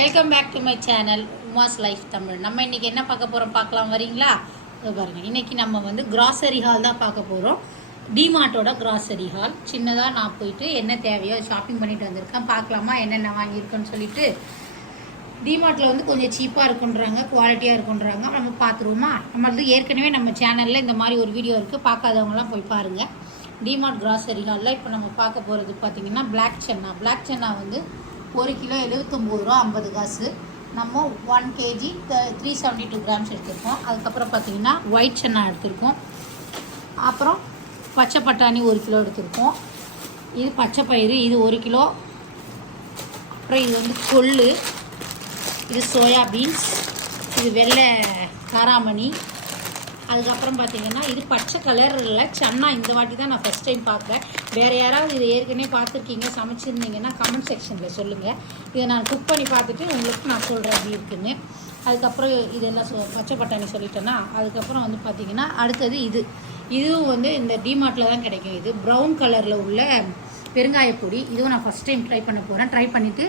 Welcome back to my channel Uma's life Tamil. நம்ம இன்றைக்கி என்ன பார்க்க போகிறோம் பார்க்கலாம், வரீங்களா? பாருங்கள், இன்றைக்கி நம்ம வந்து கிராசரி ஹால் தான் பார்க்க போகிறோம். டிமார்ட்டோட கிராசரி ஹால். சின்னதாக நான் போயிட்டு என்ன தேவையோ ஷாப்பிங் பண்ணிட்டு வந்திருக்கேன். பார்க்கலாமா என்னென்ன வாங்கியிருக்கேன்னு சொல்லிட்டு. டிமார்ட்டில் வந்து கொஞ்சம் சீப்பாக இருக்குன்றாங்க, குவாலிட்டியாக இருக்குன்றாங்க. நம்ம பார்த்துருவோமா? நம்ம வந்து ஏற்கனவே நம்ம சேனலில் இந்த மாதிரி ஒரு வீடியோ இருக்குது, பார்க்காதவங்களாம் போய் பாருங்கள். டிமார்ட் கிராசரி ஹாலில் இப்போ நம்ம பார்க்க போகிறது பார்த்திங்கன்னா பிளாக் சென்னா வந்து 1 கிலோ 79 ரூபா 50 காசு. நம்ம 1 கேஜி 372 கிராம்ஸ் எடுத்திருக்கோம். அதுக்கப்புறம் பார்த்திங்கன்னா ஒயிட் சென்னா எடுத்திருக்கோம். அப்புறம் பச்சை பட்டாணி 1 கிலோ எடுத்திருக்கோம். இது பச்சை பயிறு, இது 1 கிலோ. அப்புறம் இது வந்து கொள்ளு, இது சோயா பீன்ஸ், இது வெள்ளை காராமணி. அதுக்கப்புறம் பார்த்திங்கன்னா இது பச்சை கலரில் சன்னா. இந்த வாட்டி தான் நான் ஃபஸ்ட் டைம் பார்க்குறேன். வேறு யாராவது இதை ஏற்கனவே பார்த்துருக்கீங்க, சமைச்சிருந்தீங்கன்னா கமெண்ட் செக்ஷனில் சொல்லுங்கள். இதை நான் குக் பண்ணி பார்த்துட்டு உங்களுக்கு நான் சொல்கிறேன் எப்படி இருக்குன்னு. அதுக்கப்புறம் இதெல்லாம் பச்சை பட்டாணி சொல்லிட்டேன்னா. அதுக்கப்புறம் வந்து பார்த்திங்கன்னா அடுத்தது இதுவும் வந்து இந்த டிமார்ட்டில் தான் கிடைக்கும். இது ப்ரௌன் கலரில் உள்ள பெருங்காயப்பொடி. இதுவும் நான் ஃபஸ்ட் டைம் ட்ரை பண்ண போகிறேன். ட்ரை பண்ணிவிட்டு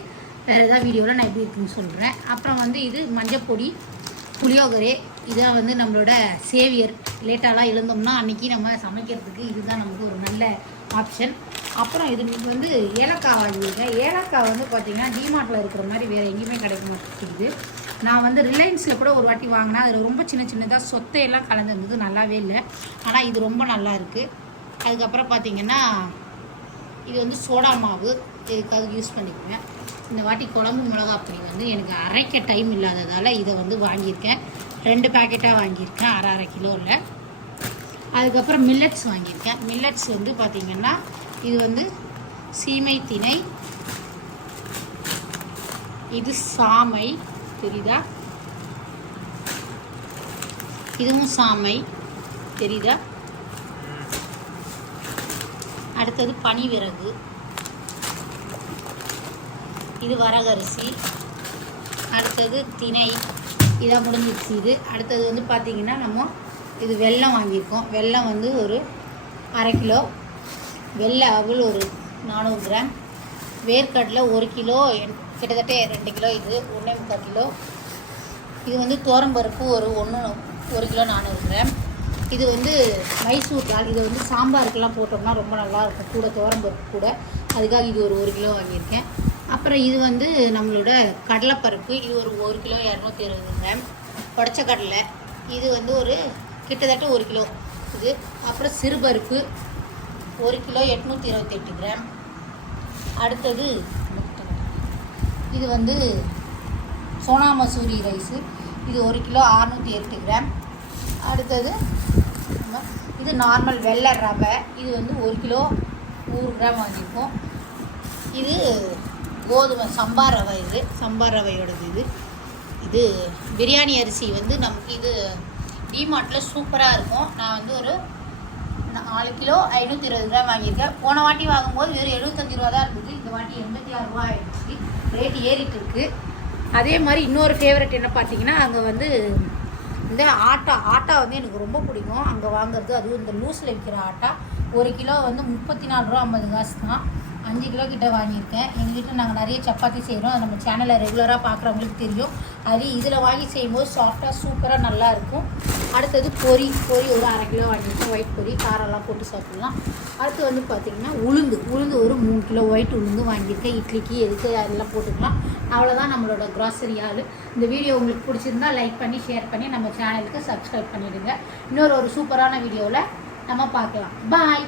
வேறு ஏதாவது வீடியோவில் நான் எப்படி இருக்குன்னு சொல்கிறேன். அப்புறம் வந்து இது மஞ்சப்பொடி, புளியோகரை. இதான் வந்து நம்மளோட சேவியர். லேட்டாலாம் எழுந்தோம்னா அன்றைக்கி நம்ம சமைக்கிறதுக்கு இதுதான் நமக்கு ஒரு நல்ல ஆப்ஷன். அப்புறம் இது வந்து ஏலக்காய் வாங்கியிருக்கேன். ஏலக்காய் வந்து பார்த்திங்கன்னா டிமார்ட்டில் இருக்கிற மாதிரி வேறு எங்கேயுமே கிடைக்க மாட்டேங்குது. நான் வந்து ரிலையன்ஸில் கூட ஒரு வாட்டி வாங்கினேன். அதில் ரொம்ப சின்னதாக சொத்தையெல்லாம் கலந்துருந்தது, நல்லாவே இல்லை. ஆனால் இது ரொம்ப நல்லா இருக்குது. அதுக்கப்புறம் பார்த்திங்கன்னா இது வந்து சோடா மாவு, இதுக்காக யூஸ் பண்ணிக்குவேன். இந்த வாட்டி குழம்பு மிளகா பொடி வந்து எனக்கு அரைக்க டைம் இல்லாததால் இதை வந்து வாங்கியிருக்கேன். 2 பேக்கெட்டாக வாங்கியிருக்கேன், அரை கிலோவில். அதுக்கப்புறம் மில்லட்ஸ் வாங்கியிருக்கேன். மில்லட்ஸ் வந்து பார்த்திங்கன்னா இது வந்து சீமை திணை, இது சாமை, தெரியுதா? இதுவும் சாமை, தெரியுதா? அடுத்தது பனிவிறகு, இது வரகரிசி. அடுத்தது திணை, இதாக முடிஞ்சிடுச்சு இது. அடுத்தது வந்து பார்த்திங்கன்னா நம்ம இது வெல்லம் வாங்கியிருக்கோம். வெல்லம் வந்து ஒரு அரை கிலோ. வெள்ளை அவல் ஒரு 400 கிராம். வேர்க்கடலை 1 கிலோ, கிட்டத்தட்ட 2 கிலோ. இது 1.25 கிலோ. இது வந்து துவரம்பருப்பு ஒரு 1 கிலோ 400 கிராம். இது வந்து மைசூர் தால். இது வந்து சாம்பாருக்கெல்லாம் போட்டோம்னா ரொம்ப நல்லாயிருக்கும், கூட துவரம்பருப்பு கூட. அதுக்காக இது ஒரு 1 கிலோ வாங்கியிருக்கேன். அப்புறம் இது வந்து நம்மளோட கடலைப்பருப்பு. இது ஒரு 1 கிலோ 220 கிராம். உடச்ச கடலை இது வந்து ஒரு கிட்டத்தட்ட 1 கிலோ இது. அப்புறம் சிறுபருப்பு 1 கிலோ 828 கிராம். அடுத்தது இது வந்து சோனா மசூரி ரைஸு. இது 1 கிலோ 608 கிராம். அடுத்தது இது நார்மல் வெள்ளை ரவை. இது வந்து 1 கிலோ 100 கிராம் வாங்கியிருக்கோம். இது கோதுமை சம்பா ரவை. இது சம்பா ரவையோடது. இது பிரியாணி அரிசி வந்து நமக்கு இது டிமார்ட்டில் சூப்பராக இருக்கும். நான் வந்து ஒரு 4 கிலோ 520 கிராம் வாங்கியிருக்கேன். போன வாட்டி வாங்கும்போது வெறும் 75 ரூபா தான் இருந்தது. இந்த வாட்டி 86 ரூபா ஆகிடுச்சு. ரேட் ஏறிட்டு இருக்குது. அதே மாதிரி இன்னொரு ஃபேவரட் என்ன பார்த்தீங்கன்னா, அங்கே வந்து இந்த ஆட்டா வந்து எனக்கு ரொம்ப பிடிக்கும் அங்கே வாங்குறது. அதுவும் இந்த லூஸில் விற்கிற ஆட்டா 1 கிலோ வந்து 34 ரூபா 50 காசு தான். 5 கிலோ கிட்ட வாங்கியிருக்கேன். எங்கள் வீட்டில் நாங்கள் நிறைய சப்பாத்தி செய்கிறோம். அது நம்ம சேனலில் ரெகுலராக பார்க்குறவங்களுக்கு தெரியும். அது இதில் வாங்கி செய்யும்போது சாஃப்டாக சூப்பராக நல்லாயிருக்கும். அடுத்தது பொரி ஒரு அரை கிலோ வாங்கியிருக்கேன். ஒயிட் பொரி, காரெல்லாம் போட்டு சாப்பிட்லாம். அடுத்து வந்து பார்த்திங்கன்னா உளுந்து ஒரு 3 கிலோ ஒயிட் உளுந்து வாங்கியிருக்கேன். இட்லிக்கு எதுக்கு அதெல்லாம் போட்டுக்கலாம். அவ்வளோதான் நம்மளோட கிராசரி ஹால். இந்த வீடியோ உங்களுக்கு பிடிச்சிருந்தா லைக் பண்ணி ஷேர் பண்ணி நம்ம சேனலுக்கு சப்ஸ்கிரைப் பண்ணிவிடுங்க. இன்னொரு சூப்பரான வீடியோவில் நம்ம பார்க்கலாம். பாய்.